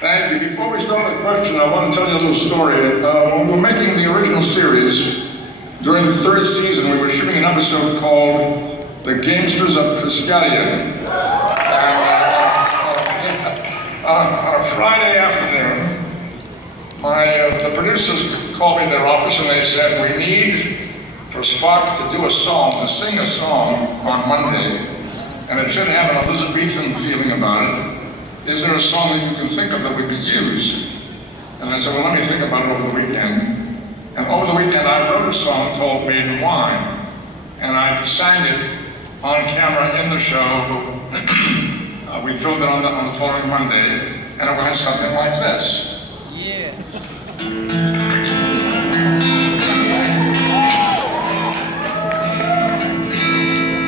Thank you. Before we start the question, I want to tell you a little story. When we were making the original series, during the third season, we were shooting an episode called The Gamesters of Triskelion. On a Friday afternoon, the producers called me in their office and they said, we need for Spock to do a song, to sing a song on Monday, and it should have an Elizabethan feeling about it. Is there a song that you can think of that we could use? And I said, well, let me think about it over the weekend. And over the weekend, I wrote a song called Maiden Wine. And I sang it on camera in the show. We filmed it on the following Monday, and it went something like this. Yeah.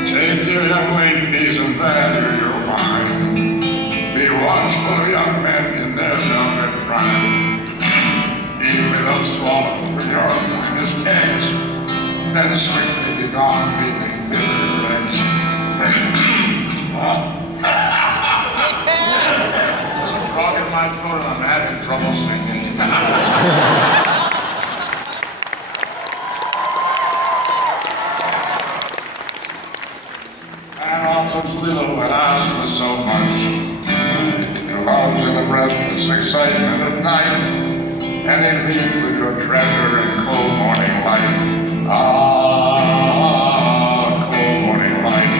Take your young ladies and value your wine. Be watchful of young men in their velvet prime. Eat without swallow for your finest kegs. Then swiftly be gone, leaving bitter legs. There's a frog in my throat and I'm having trouble singing. And often little and asked for so much. Love's in the breathless excitement of night, and in league with your treasure in cold morning light. Ah, cold morning light.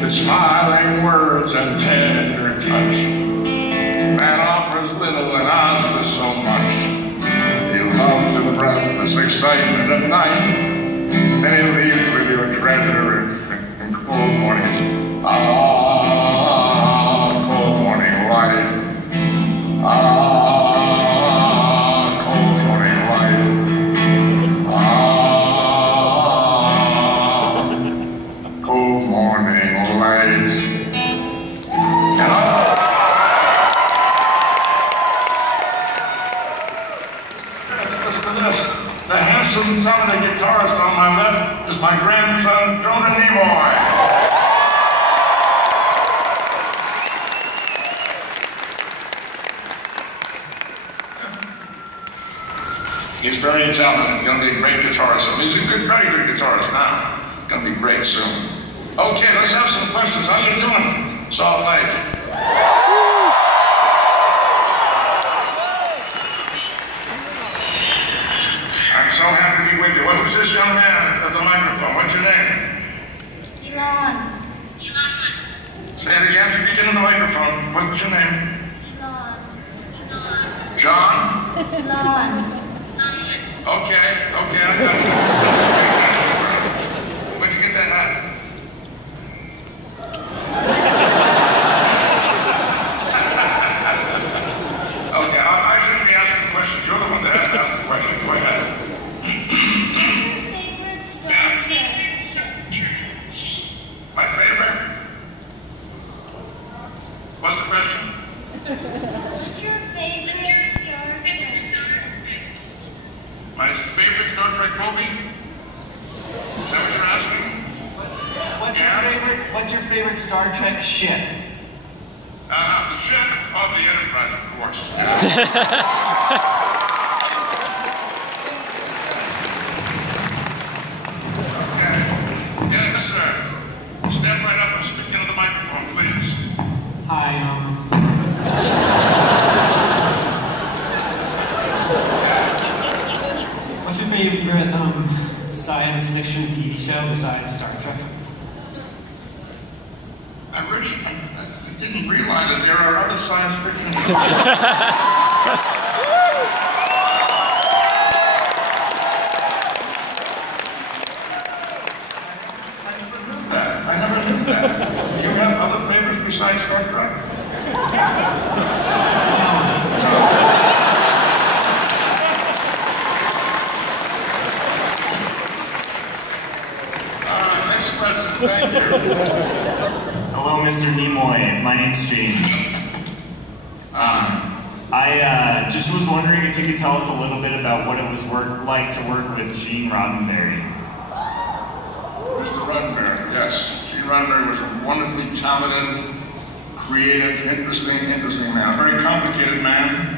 With smiling words and tender touch, man offers little and asks for so much. You love in the breathless excitement of night, and in league with your treasure in cold morning. Ah, cold morning light. Ah, cold morning light. Ah, cold morning light. Listen to this. The handsome, talented guitarist on my left is my grandson, Leonard Nimoy. He's very talented, going to be a great guitarist. He's a very good guitarist now. Going to be great soon. Okay, let's have some questions. How you doing, Salt Lake? I'm so happy to be with you. Who's this young man at the microphone? What's your name? Elon. Say it again. Speak into the microphone. What's your name? Elon. John? Elon. Okay, I got it. Where'd you get that hat? Okay, I shouldn't be asking questions. You're the one that has to ask the question. Go ahead. What's your favorite Star Trek ship? My favorite? What's the question? What's your favorite Star Trek ship? My favorite Star Trek movie? Is that what you're asking? What's your favorite Star Trek ship? The ship of the Enterprise, of course. Okay. Yes, sir. Step right up and speak into the microphone, please. Hi, what's your favorite science fiction TV show besides Star Trek? I didn't realize that there are other science fiction shows. I never knew that. Do you have other favorites besides Star Trek? Next question, thank you. Hello, Mr. Nimoy. My name's James. I just was wondering if you could tell us a little bit about what it was like to work with Gene Roddenberry. Mr. Roddenberry, yes. Gene Roddenberry was a wonderfully talented, creative, interesting man. A very complicated man.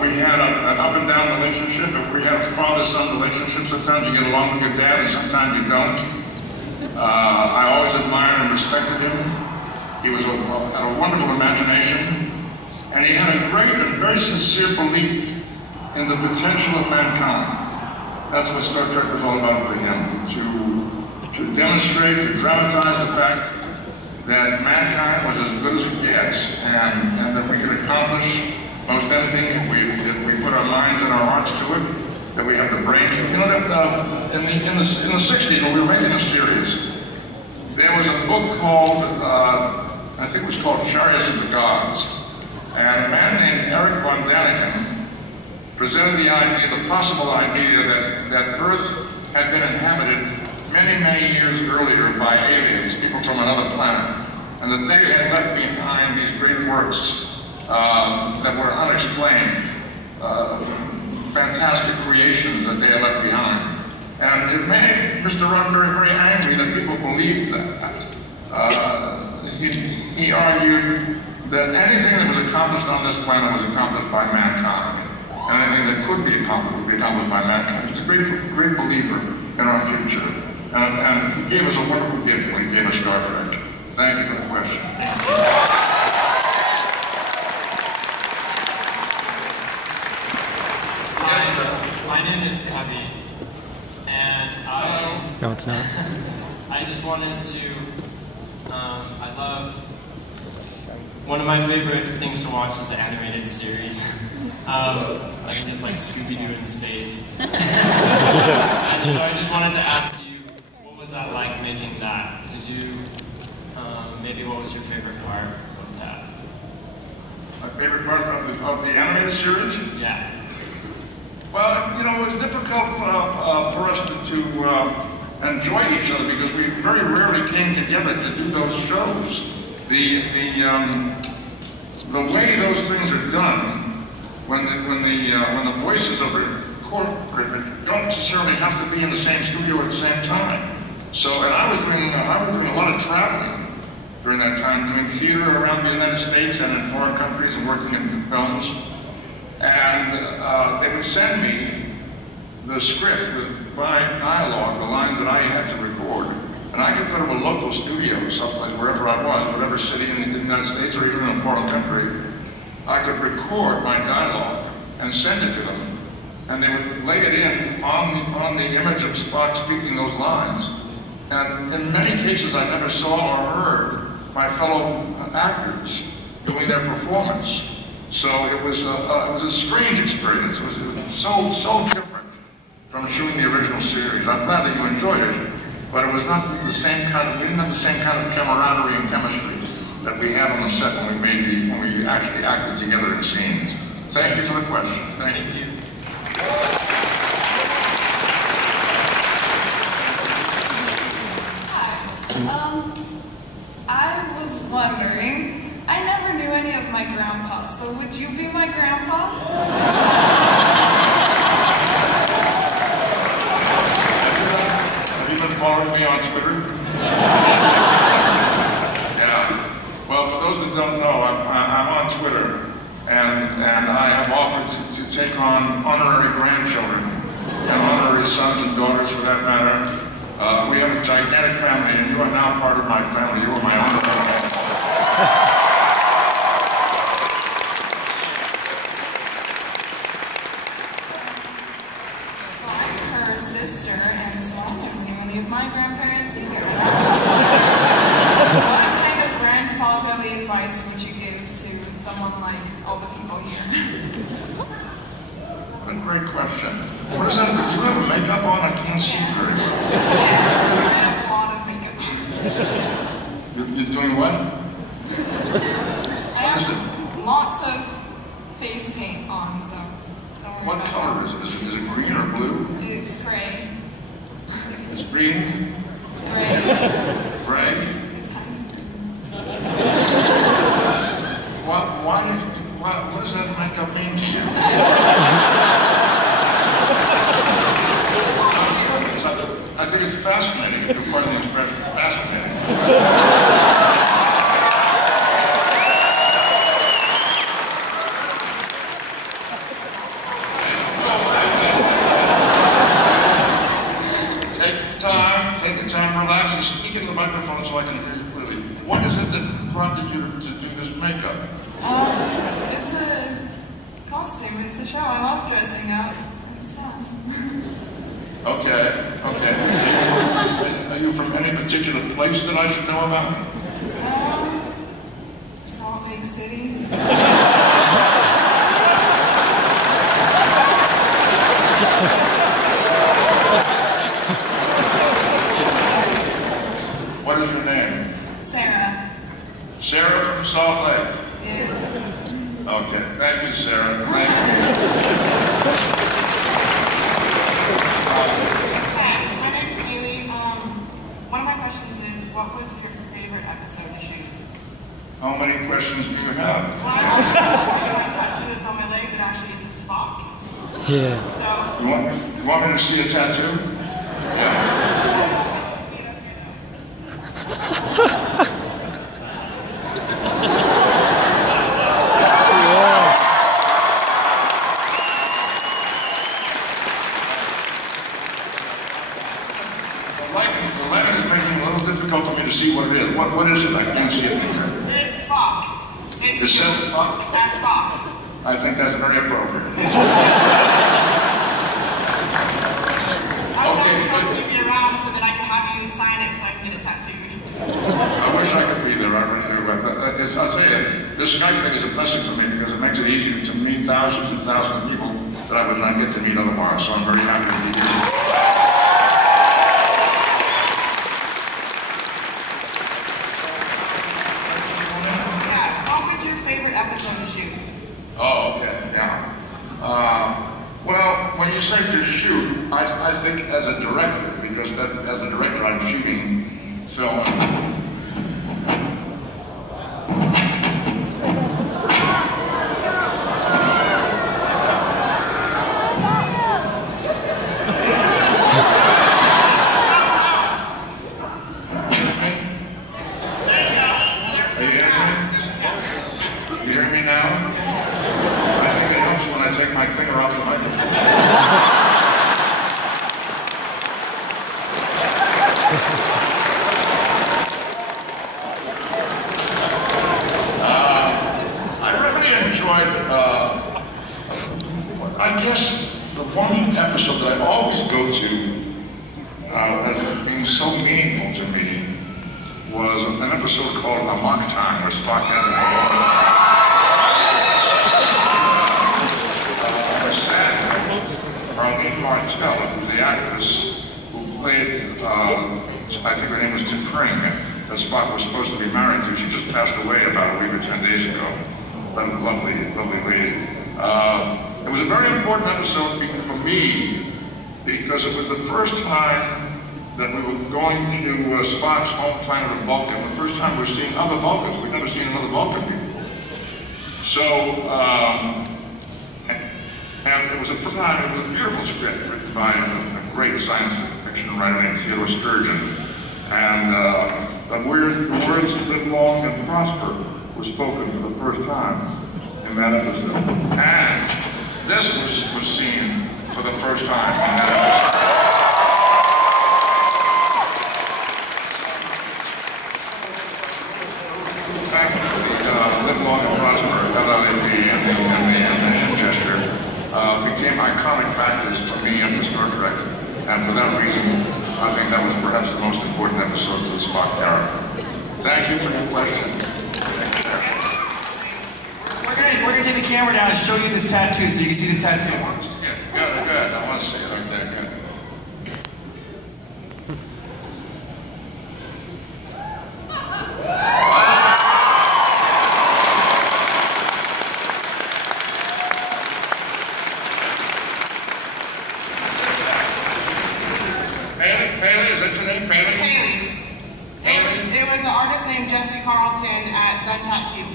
We had an up and down relationship. We had a father-son relationship. Sometimes you get along with your dad and sometimes you don't. I always admired and respected him. He had a wonderful imagination. And he had a great and very sincere belief in the potential of mankind. That's what Star Trek was all about for him, to demonstrate, to dramatize the fact that mankind was as good as it gets, and that we could accomplish most anything if we put our minds and our hearts to it, that we have the brains. You know, that in the 60s, when we were making the series, there was a book called, I think it was called Chariots of the Gods, and a man named Eric von Daniken presented the idea, the possible idea, that Earth had been inhabited many, many years earlier by aliens, people from another planet, and that they had left behind these great works that were unexplained, fantastic creations that they had left behind. And it made Mr. Roddenberry very angry that people believed that. He argued that anything that was accomplished on this planet was accomplished by mankind. And anything that could be accomplished would be accomplished by mankind. He's a great believer in our future. And he gave us a wonderful gift when he gave us Star Trek. Thank you for the question. My name is Cubby, and No, it's not. I just wanted to, I love, one of my favorite things to watch is the animated series. I think it's like Scooby-Doo in space. And so I just wanted to ask you, what was that like making that? Did you, maybe what was your favorite part of that? My favorite part of the animated series? Yeah. Well, you know, it was difficult for us to enjoy each other because we very rarely came together to do those shows. The way those things are done, when the voices are recorded, don't necessarily have to be in the same studio at the same time. So, and I was doing a lot of traveling during that time, doing theater around the United States and in foreign countries and working in films. And they would send me the script with my dialogue, the lines that I had to record. And I could go to a local studio, someplace, wherever I was, whatever city in the United States or even in a foreign country. I could record my dialogue and send it to them. And they would lay it in on the image of Spock speaking those lines. And in many cases, I never saw or heard my fellow actors doing their performance. So it was a strange experience. It was so different from shooting the original series. I'm glad that you enjoyed it, but it was not the same kind of. We didn't have the same kind of camaraderie and chemistry that we had on the set when we actually acted together in scenes. Thank you for the question. Thank you. Hi. I was wondering. I never knew any of my grandpas, so would you be my grandpa? Have you been following me on Twitter? Yeah. Well, for those that don't know, I'm on Twitter, and I have offered to take on honorary grandchildren and honorary sons and daughters, for that matter. We have a gigantic family, and you are now part of my family. You are my honorary grandchildren. Sister, and so I never knew any of my grandparents either. What kind of grandfatherly advice would you give to someone like all the people here? What a great question. What is that? Do you have makeup on? I can't see very well. Yes, I have a lot of makeup. You're doing what? I have lots of face paint on, so don't worry What about color that. is it? Is it green or blue? It's gray. It's green? Gray. Gray? It's kind What does that makeup mean to you? I think it's fascinating, if you're part of the expression, fascinating. prompted you to do this makeup? It's a costume. It's a show. I love dressing up. It's fun. Okay. Are you from any particular place that I should know about? Salt Lake City. What is your name? Sarah. Sarah from Salt Lake? Yeah. Okay, thank you, Sarah. Thank you. Hi, my name's Haley. One of my questions is, what was your favorite episode to shoot? How many questions do you have? Well, I'm actually going to show you my tattoo that's on my leg that actually is of Spock. Yeah. So, You want me to see a tattoo? Yeah. The lighting is making it a little difficult for me to see what it is. What is it? I can't see it. it's Spock. It's It says Spock? That's Spock. I think that's very appropriate. I was actually going to keep you around so that I could have you sign it so I can get it tattooed. I wish I could be there. I really do. But I'll tell you, this Skype thing is a blessing for me because it makes it easier to meet thousands and thousands of people that I would not get to meet otherwise. So I'm very happy to be here. Oh, okay, yeah. Well, when you say to shoot, I think as a director, because as a director I'm shooting film. You hear me now? I think it helps when I take my finger off the microphone. I really enjoyed, I guess, the one episode that I always go to as being so meaningful to me was an episode called A Mock Time, where Spock has a Arlene Martell, who's the actress who played, I think her name was T'Pring, that Spock was supposed to be married to. She just passed away about a week or 10 days ago. But a lovely lady. It was a very important episode for me because it was the first time that we were going to Spock's home planet of Vulcan, the first time we're seeing other Vulcans. We've never seen another Vulcan before. So, and it was a time, it was a beautiful script written by a great science fiction writer named Theodore Sturgeon. And the words "live long and prosper" were spoken for the first time in that episode. And this was seen for the first time in that episode. Live long and prosper, LLAP, and the hand gesture became iconic factors for me and for Star Trek. And for that reason, I think that was perhaps the most important episode to the Spock character. Thank you for your question. We're gonna take the camera down and show you this tattoo so you can see this tattoo. Good. I want to see it. Okay, good. Haley, is that your name, Haley? Haley. It was an artist named Jesse Carlton at Zen Tattoo.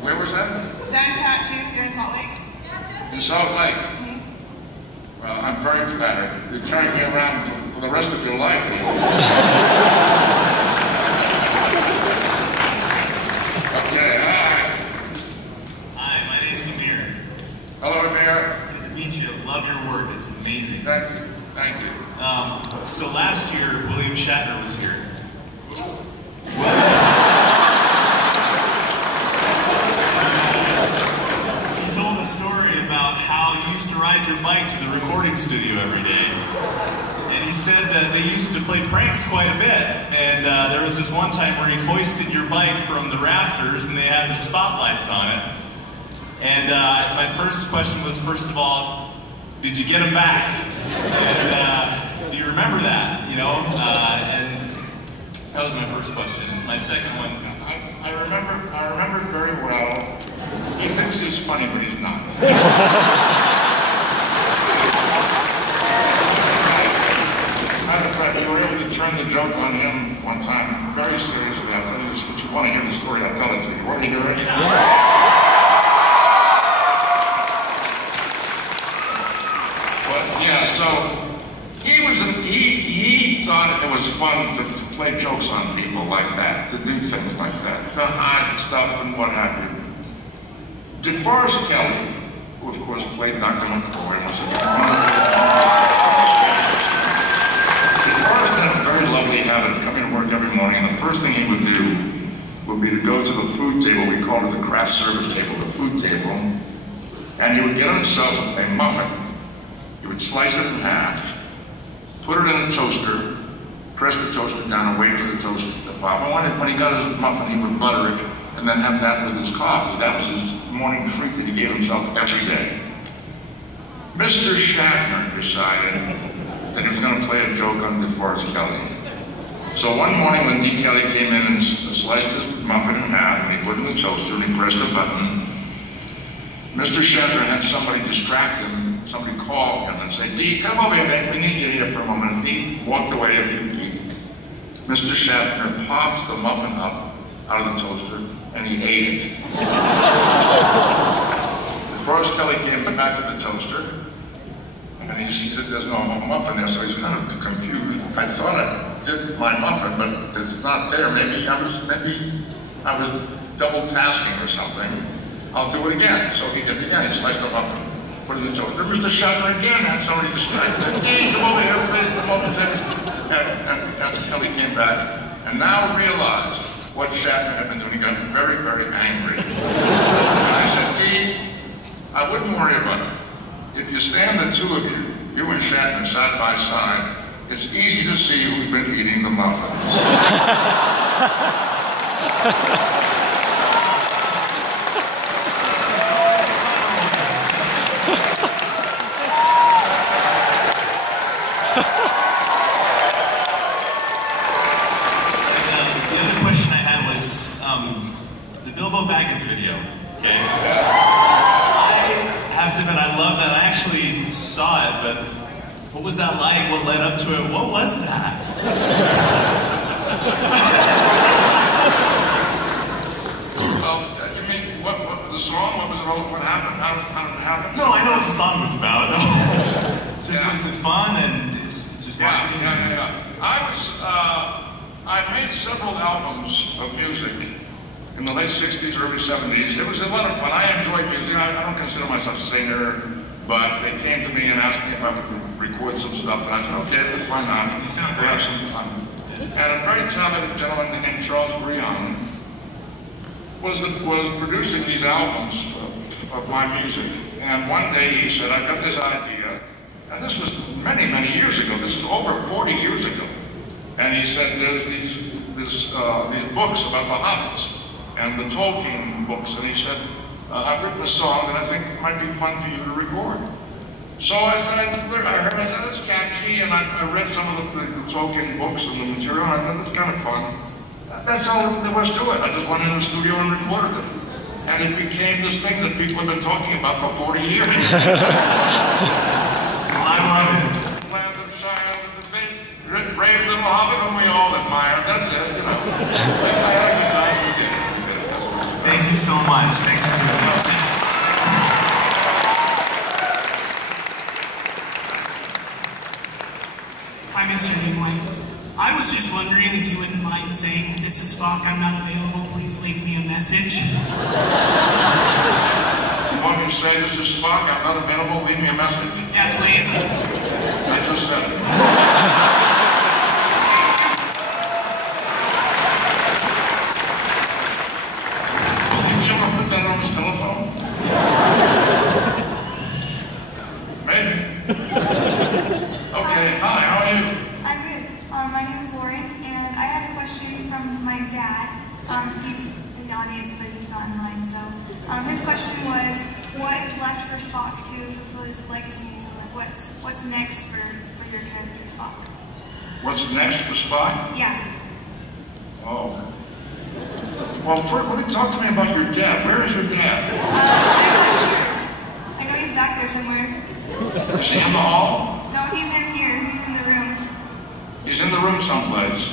Where was that? Zen Tattoo here in Salt Lake. In Salt Lake. Well, I'm very flattered. You carry me around for the rest of your life. Okay, hi. Hi, my name's Amir. Hello, Amir. Good to meet you. Love your work. It's amazing. Thank you. So last year, William Shatner was here. pranks quite a bit, and there was this one time where he hoisted your bike from the rafters, and they had the spotlights on it. And my first question was, first of all, did you get them back? And do you remember that? You know, and that was my first question. My second one, I remember it very well. He thinks he's funny, but he's not. Matter of fact, you were able to turn the joke on him one time very seriously. I'll tell you this, if you want to hear the story, I'll tell it to you. Want to hear it? But yeah, so he thought it was fun to play jokes on people like that, to do things like that, to hide stuff and what have you. DeForest Kelley, who of course played Dr. McCoy, was a DeForest had a very lovely habit of coming to work every morning, and the first thing he would do would be to go to the food table. We called it the craft service table, the food table, and he would get himself a muffin. He would slice it in half, put it in a toaster, press the toaster down and wait for the toaster to pop. And when he got his muffin, he would butter it and then have that with his coffee. That was his morning treat that he gave himself every day. Mr. Shatner decided that he was going to play a joke on DeForest Kelley. So one morning when D. Kelley came in and sliced his muffin in half and he put it in the toaster and he pressed a button, Mr. Shatner had somebody distract him. Somebody called him and said, D, come over here, man. We need you here for a moment. And he walked away a few feet. Mr. Shatner popped the muffin up out of the toaster and he ate it. DeForest Kelley came back to the toaster and he said, there's no muffin there, so he's kind of confused. I thought I did my muffin, but it's not there. Maybe I was double tasking or something. I'll do it again. So he did it again. He sliced the muffin, put it in the toaster. Mr. Shatner again had somebody distracted. Hey, come over here, please, come over here. And Kelley came back and now realized what Shatner had been doing. He got very, very angry. And I said, Dee, I wouldn't worry about it. If you stand the two of you and Shatner side by side, it's easy to see who's been eating the muffins. The other question I had was the Bilbo Baggins video. Okay. I have to admit, I love that. I actually saw it, but what was that like? What led up to it? What was that? Well, you mean the song? What was it all? What happened? How did it happen? No, I know what the song was about. It's just was it fun and it's just marketing? Yeah. I made several albums of music in the late 60s, early 70s. It was a lot of fun. I enjoyed music. I don't consider myself a singer, but they came to me and asked me if I could record some stuff, and I said, okay, why not? You sound We'll great. have some fun. And a very talented gentleman named Charles Brion was producing these albums of my music. And one day he said, I've got this idea, and this was many, many years ago. This is over 40 years ago. And he said, there's these books about the hobbits and the Tolkien books. And he said, I've written a song that I think might be fun for you to record. So I heard that's catchy, and I read some of the Tolkien books and the material, and I thought that's kind of fun. That's all there was to it. I just went in the studio and recorded it. And it became this thing that people have been talking about for 40 years. I love it. Land of Shire, the big, brave little hobbit whom we all admire. That's it, you know. I had a good time with it. Thank you so much. Thanks for doing that. Hi, Mr. Nimoy. I was just wondering if you wouldn't mind saying, this is Spock, I'm not available, please leave me a message. You want me to say this is Spock, I'm not available, leave me a message? Yeah, please. I just said it. Did you ever put that on his telephone? Maybe. Okay, hi, how are you? I'm good. My name is Lori. dad. He's in the audience, but he's not in line. So his question was, what is left for Spock to fulfill his legacy? So like, what's next for your character, Spock? What's next for Spock? Yeah. Oh. Well, first, let me talk to me about your dad. Where is your dad? I'm not sure. I know he's back there somewhere. Is he in the hall? No, he's in here. He's in the room. He's in the room someplace.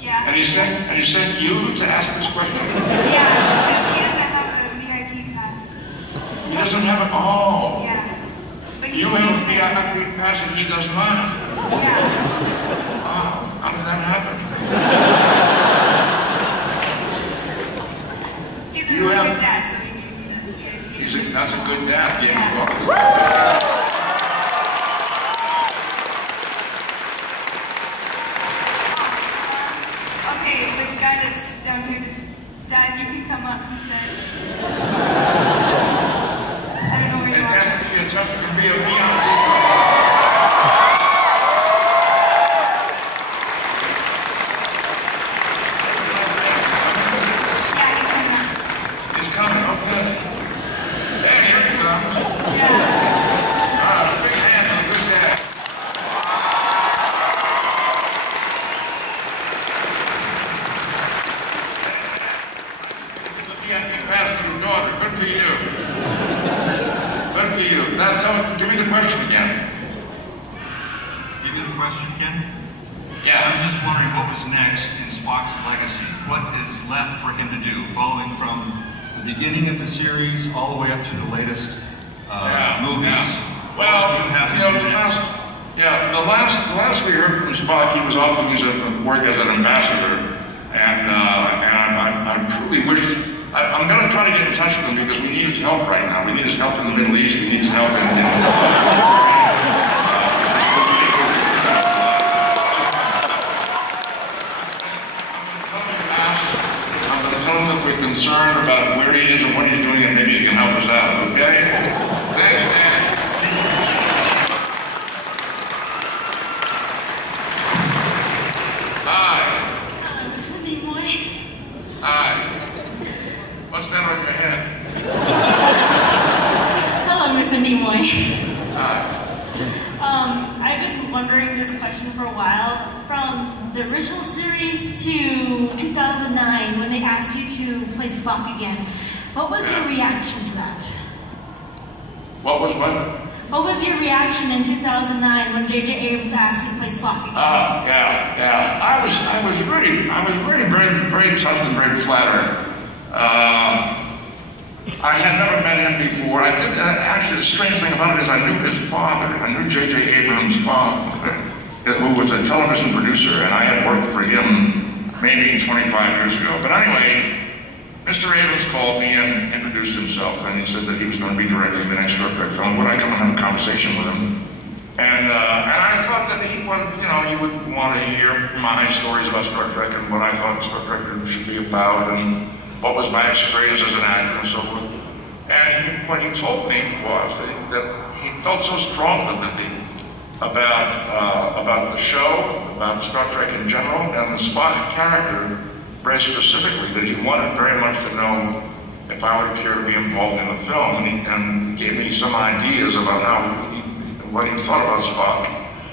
Yeah. And he sent you to ask this question? Yeah, because he doesn't have a VIP pass. He doesn't have it? Oh. Yeah. But he You have a needs it. VIP pass and he does not? Yeah. Wow. How did that happen? He's a really good dad, so he gave me the VIP. That's a good dad. Yeah. Okay, the guy that's down here, Dad, you can come up, he said. I don't know where you are. It's up to be a VIP. Yeah, he's coming up. He's coming, okay. Yeah, here he comes. Yeah. Big hand on a good dad. The VIP pass to your daughter. Good for you. Good for you. Now, give me the question again. Give me the question again? Yeah. I was just wondering what was next in Spock's legacy. What is left for him to do, following from the beginning of the series all the way up to the latest movies? Yeah. Well, the last we heard from Spock, he was off doing his work as an ambassador, and I truly wish. I'm going to try to get in touch with him because we need his help right now. We need his help in the Middle East. We need his help in concerned about where he is and what he's doing, and maybe he can help us out, okay? Thanks, Dan. Hi. Mr. Nimoy. Hi. What's that on your head? Hello, Mr. Nimoy. Hi. I've been wondering this question for a while. From the original series to 2009, when they asked you to play Spock again, what was your reaction to that? What was what? What was your reaction in 2009 when J.J. Abrams asked you to play Spock again? Yeah. I was really very touched and very flattered. I had never met him before. I did, actually, the strange thing about it is I knew his father. I knew J.J. Abrams' father, who was a television producer, and I had worked for him maybe 25 years ago. But anyway, Mr. Abrams called me and introduced himself, and he said that he was going to be directing the next Star Trek film. Would I come and have a conversation with him? And I thought that he would, he would want to hear my stories about Star Trek and what I thought Star Trek should be about, and what was my experience as an actor and so forth. And what he told me was that he felt so strongly about the show, about Star Trek in general, and the Spock character very specifically, that he wanted very much to know if I would care to be involved in the film, and gave me some ideas about what he thought about Spock.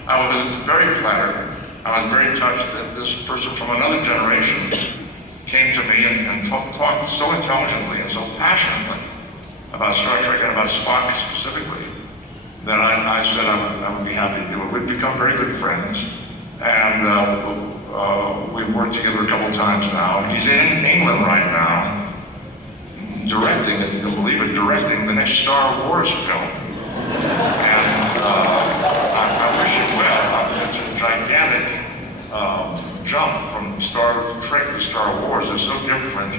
I was very flattered. I was very touched that this person from another generation came to me and talked so intelligently and so passionately about Star Trek and about Spock specifically, that I said I would be happy to do it. We've become very good friends, and we've worked together a couple times now. He's in England right now, directing, if you can believe it, directing the next Star Wars film. And I wish him well. It's a gigantic jump from Star Trek to Star Wars. They're so different.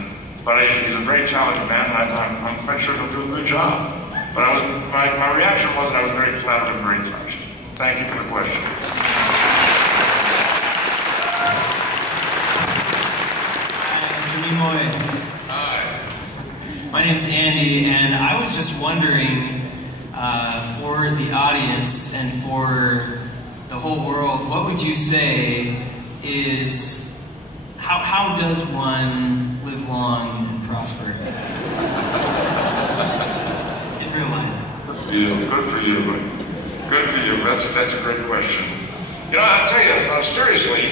But he's a very talented man, and I'm quite sure he'll do a good job. But my reaction was that I was very flattered and very touched. Thank you for the question. Hi, Mr. Nimoy. Hi. My name's Andy, and I was just wondering, for the audience and for the whole world, what would you say is how does one live long and prosper in real life? Good for you. Good for you. That's a great question. You know, I'll tell you, seriously,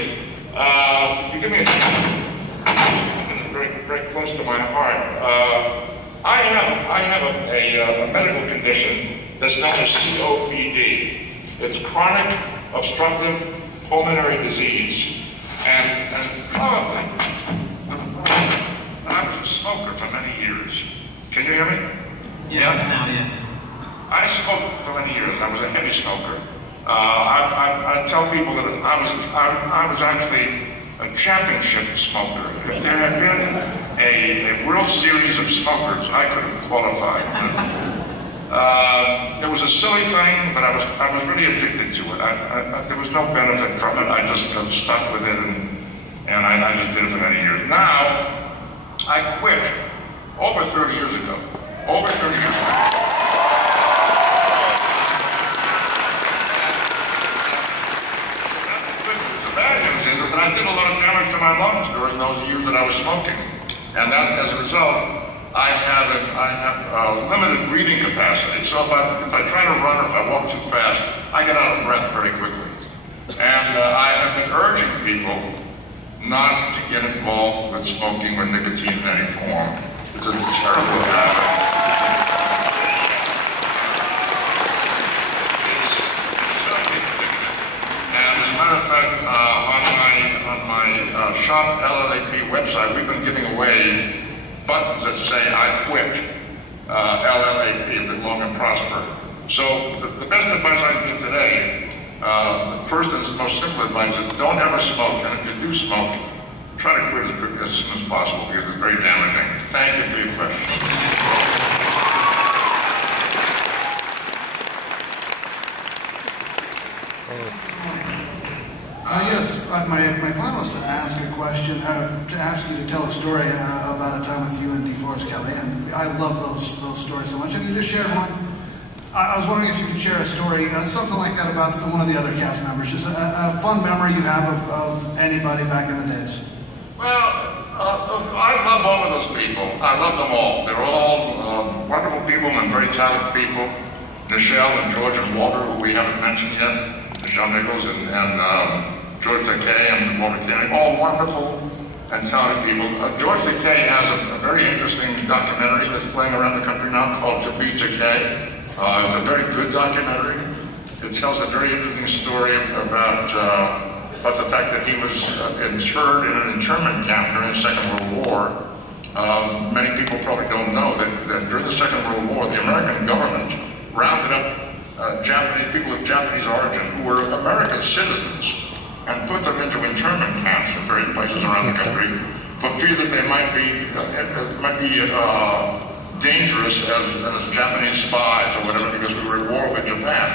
you give me attention. It's very, very close to my heart. I have a medical condition that's known as COPD. It's chronic obstructive pulmonary disease. And I was a smoker for many years. Can you hear me? Yes, now, yes. I smoked for many years. I was a heavy smoker. I tell people that I was actually a championship smoker. If there had been a World Series of smokers, I could have qualified. It was a silly thing, but I was really addicted to it. There was no benefit from it. I just stuck with it, and I just did it for many years. Now, I quit over 30 years ago. Over 30 years ago. The bad news is that I did a lot of damage to my lungs during those years that I was smoking. And that, as a result, I have limited breathing capacity. So if I try to run or if I walk too fast, I get out of breath very quickly. And I have been urging people not to get involved with smoking with nicotine in any form. It's a terrible habit. As a matter of fact, on my Shop LLAP website, we've been giving away buttons that say, I quit, LLAP, live long and prosper. So the best advice I can give today, first and most simple advice is don't ever smoke, and if you do smoke, try to quit as soon as possible because it's very damaging. Thank you for your question. Yes, my plan was to ask a question, to ask you to tell a story about a time with you and DeForest Kelley, and I love those stories so much. And you just shared one. I was wondering if you could share a story, something like that about one of the other cast members, just a fun memory you have of anybody back in the days. Well, I love all of those people. I love them all. They're all wonderful people and very talented people. Nichelle and George and Walter, who we haven't mentioned yet. Nichelle Nichols and George Takei and Walter Koenig, all wonderful and talented people. George Takei has a very interesting documentary that's playing around the country now called To Be Takei. It's a very good documentary. It tells a very interesting story about the fact that he was interred in an internment camp during the Second World War. Many people probably don't know that during the Second World War, the American government rounded up Japanese people of Japanese origin who were American citizens and put them into internment camps in various places around the country for fear that they might be dangerous as Japanese spies or whatever because we were at war with Japan.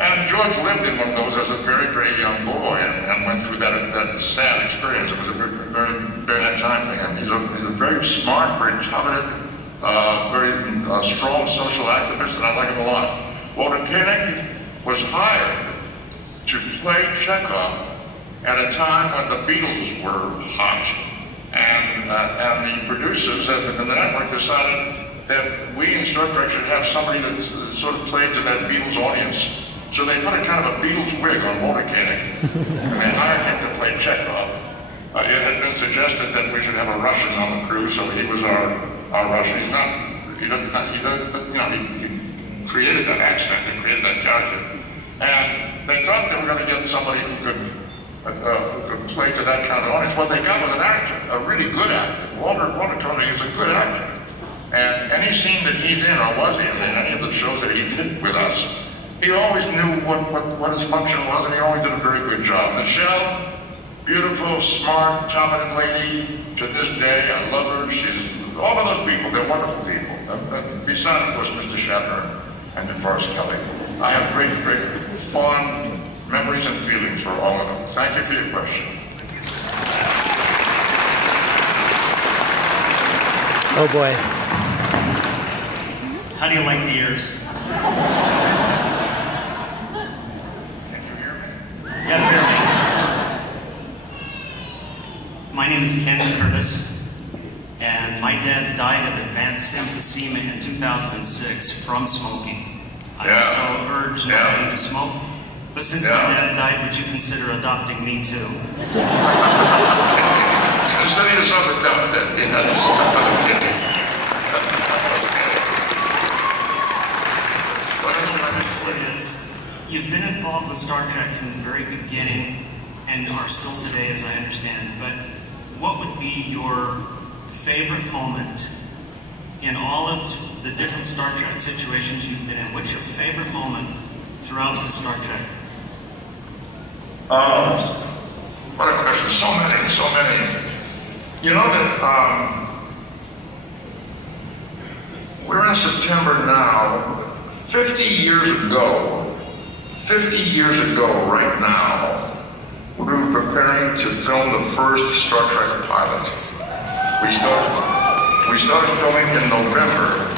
And George lived in one of those as a very, very young boy and went through that sad experience. It was a very, very bad time for him. He's a very smart, very talented, very strong social activist, and I like him a lot. Walter Koenig was hired to play Chekhov at a time when the Beatles were hot. And the producers of the network decided that we in Star Trek should have somebody that sort of played to that Beatles audience. So they put a kind of a Beatles wig on Walter Koenig, and they hired him to play Chekhov. It had been suggested that we should have a Russian on the crew, so he was our Russian. He created that accent, he created that character. And they thought they were going to get somebody who could play to that kind of audience. What they got was an actor, a really good actor. Walter Koenig is a good actor. And any scene that he's in or was in any of the shows that he did with us, he always knew what his function was, and he always did a very good job. Nichelle, beautiful, smart, talented lady. To this day, I love her. All of those people, they're wonderful people. Besides, of course, Mr. Shatner and DeForest Kelley. I have great, great, fond memories and feelings for all of them. Thank you for your question. Oh boy. How do you like the ears? Can you hear me? You gotta hear me. name is Ken Curtis, and my dad died of advanced emphysema in 2006 from smoking. I also urge nobody to smoke, but since my dad died, would you consider adopting me too? Consider yourself adopted. You've been involved with Star Trek from the very beginning and are still today, as I understand, but what would be your favorite moment in all of the different Star Trek situations you've been in? What's your favorite moment throughout the Star Trek? What a question. So many. You know that we're in September now. 50 years ago right now, we were preparing to film the first Star Trek pilot. We started filming in November,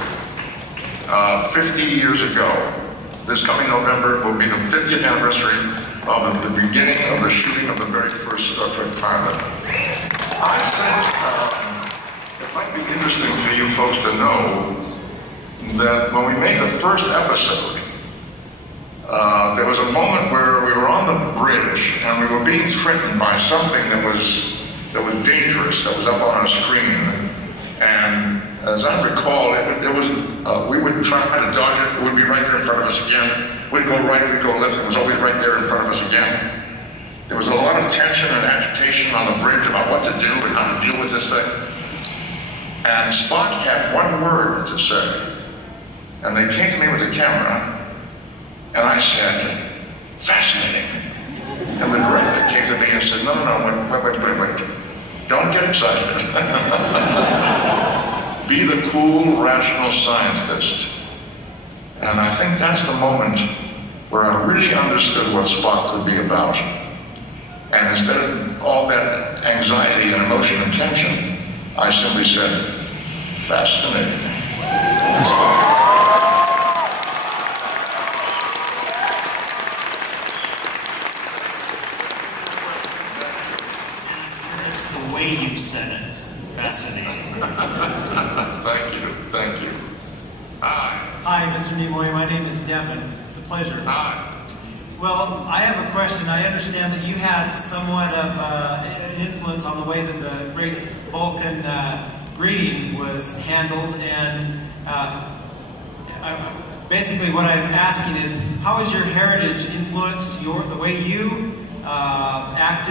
50 years ago. This coming November will be the 50th anniversary of the beginning of the shooting of the very first Star Trek pilot. I think it might be interesting for you folks to know that when we made the first episode, there was a moment where we were on the bridge and we were being threatened by something that was dangerous, that was up on our screen. And as I recall, we would try to dodge it. It would be right there in front of us again. We'd go right, we'd go left. It was always right there in front of us again. There was a lot of tension and agitation on the bridge about what to do and how to deal with this thing. And Spock had one word to say. And they came to me with a camera, and I said, fascinating. And the director came to me and said, no, wait. Don't get excited. Be the cool, rational scientist. And I think that's the moment where I really understood what Spock could be about. And instead of all that anxiety and emotion and tension, I simply said, fascinating. It's the way you said it. Fascinating. Thank you. Hi. Hi, Mr. Nimoy. My name is Devin. It's a pleasure. Hi. Well, I have a question. I understand that you had somewhat of an influence on the way that the great Vulcan greeting was handled, and basically what I'm asking is, how has your heritage influenced the way you acted